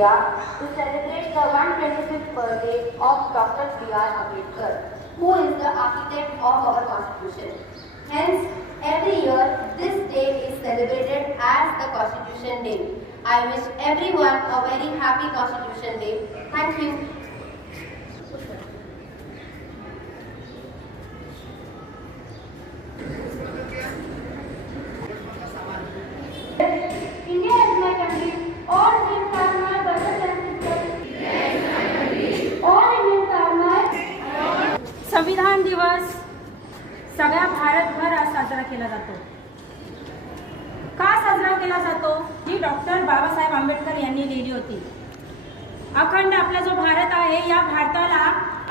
India to celebrate the 125th birthday of Dr. B.R. Ambedkar, who is the architect of our Constitution. Hence, every year this day is celebrated as the Constitution Day. I wish everyone a very happy Constitution Day. Thank you. India is my country. All Indians are my brothers and sisters. All Indians are my. संविधान दिवस सगळ्या भारतभर आज साजरा केला जातो. का साजरा केला जातो? जी डॉक्टर बाबासाहेब आंबेडकर यांनी लिहिली होती. अखंड आपला जो भारत आहे, या भारताला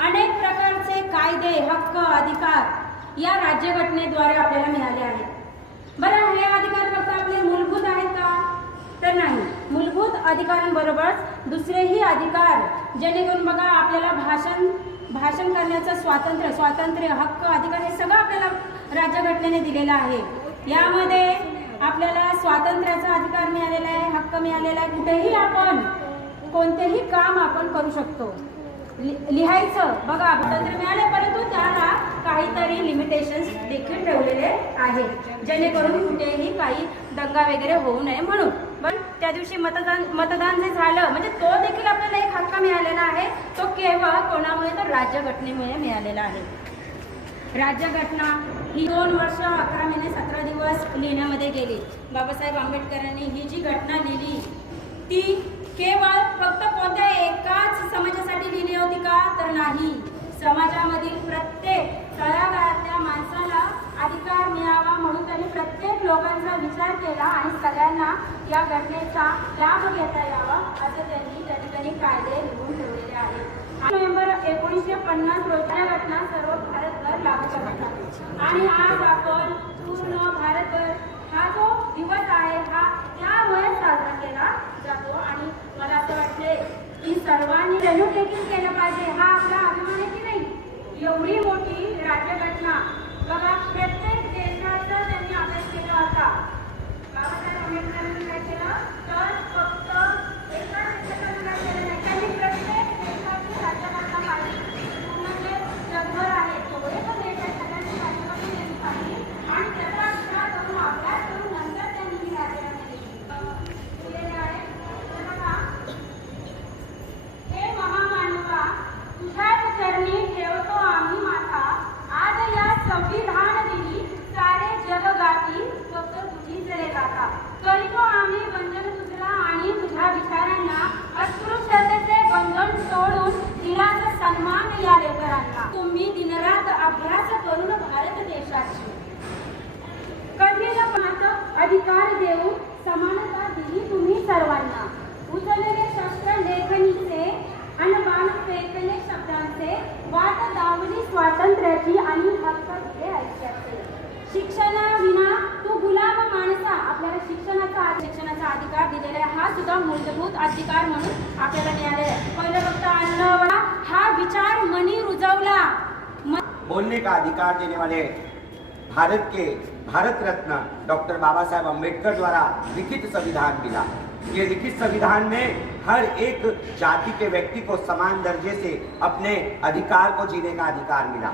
अनेक प्रकारचे कायदे, हक्क, अधिकार या राज्यघटनेद्वारे आपल्याला मिळाले आहेत. बरं, हे अधिकार फक्त आपले मूलभूत आहेत का? तर नाही. मूलभूत अधिकारांबरोबरच दुसरेही अधिकार, जेणेकरून बघा आपल्याला भाषण करण्याचं स्वातंत्र्य, हक्क, अधिकार हे सगळं आपल्याला राज्यघटनेने दिलेलं आहे. यामध्ये आपल्याला स्वातंत्र्याचा अधिकार मिळालेला आहे, हक्क मिळालेला आहे. कुठेही आपण कोणतेही काम आपण करू शकतो. लिहायचं बघा स्वातंत्र्य मिळाले, परंतु त्याला काहीतरी लिमिटेशन्स देखील ठेवलेले आहेत, जेणेकरून कुठेही काही दंगा वगैरे होऊ नये म्हणून. पण त्या दिवशी मतदान जे झालं, म्हणजे तो देखील आपल्याला एक हक्क मिळालेला आहे. तो केवळ कोणामुळे? तर राज्यघटनेमुळे मिळालेला आहे. राज्यघटना ही 2 वर्ष 11 महिने 17 दिवस लिहिण्यामध्ये गेली. बाबासाहेब आंबेडकरांनी ही जी घटना लिहिली ती केवळ फक्त कोणत्या एकाच समाजासाठी लिहिली होती का? तर नाही. समाजामधील प्रत्येक तळागाळातल्या माणसाला अधिकार मिळावा म्हणून त्यांनी प्रत्येक लोकांचा विचार केला आणि सगळ्यांना या घटनेचा लाभ घेता यावा असं त्यांनी त्या ठिकाणी कायदे लिहून ठेवलेले आहेत. नोव्हेंबर 1950 रोजी घटना सर्व भारतभर लागू करण्यात आणि आज आपण पूर्ण भारतभर हा जो दिवस आहे हा त्यामुळे साजरा केला जातो. आणि मला असं वाटते की सर्वांनी सल्यूट देखील केलं पाहिजे. हा आपला अभिमान आहे की नाही? एवढी मोठी राज्यघटना बघा, प्रत्येक देशाचा त्यांनी अभ्यास केला होता. बाबासाहेब आंबेडकरांनी काय केलं? तर फक्त एका देशाचा काय केलं नाही, त्यांनी प्रत्येक देशाची राज्यघटना काढली. पूर्ण जे जगभर आहे तेवढे पण देश आहेत, सगळ्यांची राज्यघटना त्यांनी काढली आणि त्याचा विचार करून अभ्यास करून नंतर त्यांनी ही राज्यघटना दिलेली आहे. तर बघा, हे महामानवा तुझ्याच चरणी ठेवतो आम्ही माथा, आज या संविधान दिली सारे जगगाती, फक्त तुझीच रे गाथा. करीतो आम्ही वंदन तुझला आणि तुझ्या विचारांना, अस्पृश्यतेचे बंधन तोडून दिलाचा सन्मान या लेकरांना. तुम्ही दिनरात अभ्यास करून भारत देशाची कधी न पाहत अधिकार देऊन समानता दिली तुम्ही सर्वांना. उचलले शस्त्र लेखणीचे आणि बाण फेकले शब्दांचे, वाट दावली स्वातंत्र्याची आणि हक्क दिले ऐक्याचे. शिक्षणाविना तू गुलाम माणसा, आपल्याला शिक्षणाचा अधिकार दिलेला आहे. हा सुद्धा मूलभूत अधिकार म्हणून आपल्याला मिळालेला आहे. पहिलं फक्त अन्न हा विचार मनी रुजवला. बोलने का अधिकार देने वाले भारत रत्न डॉक्टर बाबा साहेब अम्बेडकर द्वारा लिखित संविधान मिला। ये लिखित संविधान में हर एक जाति के व्यक्ति को समान दर्जे से अपने अधिकार को जीने का अधिकार मिला।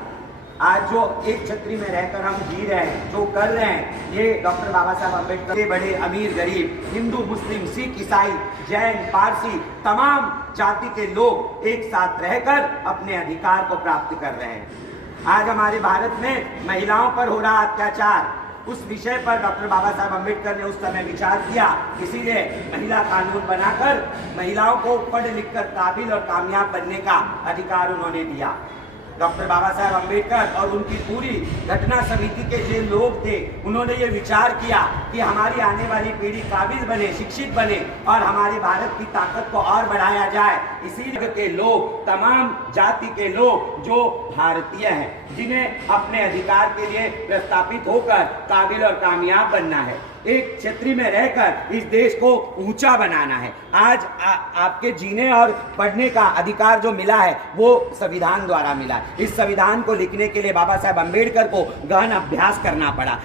आज जो एक छतरी में रहकर हम जी रहे हैं, जो कर रहे हैं, ये डॉक्टर बाबा साहब अम्बेडकर के बड़े अमीर गरीब, हिंदू मुस्लिम सिख ईसाई जैन पारसी तमाम जाति के लोग एक साथ रहकर अपने अधिकार को प्राप्त कर रहे हैं। आज हमारे भारत में महिलाओं पर हो रहा अत्याचार, उस विषय पर डॉक्टर बाबा साहब अम्बेडकर ने उस समय विचार किया, इसीलिए महिला कानून बनाकर महिलाओं को पढ़ लिखकर काबिल और कामयाब बनने का अधिकार उन्होंने दिया। डॉक्टर बाबा साहब अम्बेडकर और उनकी पूरी घटना समिति के जो लोग थे, उन्होंने ये विचार किया कि हमारी आने वाली पीढ़ी काबिल बने, शिक्षित बने और हमारे भारत की ताकत को और बढ़ाया जाए। इसीलिए के लोग, तमाम जाति के लोग जो भारतीय हैं, जिन्हें अपने अधिकार के लिए प्रस्थापित होकर काबिल और कामयाब बनना है, एक छतरी में रहकर इस देश को ऊंचा बनाना है। आज आपके जीने और पढ़ने का अधिकार जो मिला है वो संविधान द्वारा मिला है। इस संविधान को लिखने के लिए बाबा साहेब अम्बेडकर को गहन अभ्यास करना पड़ा।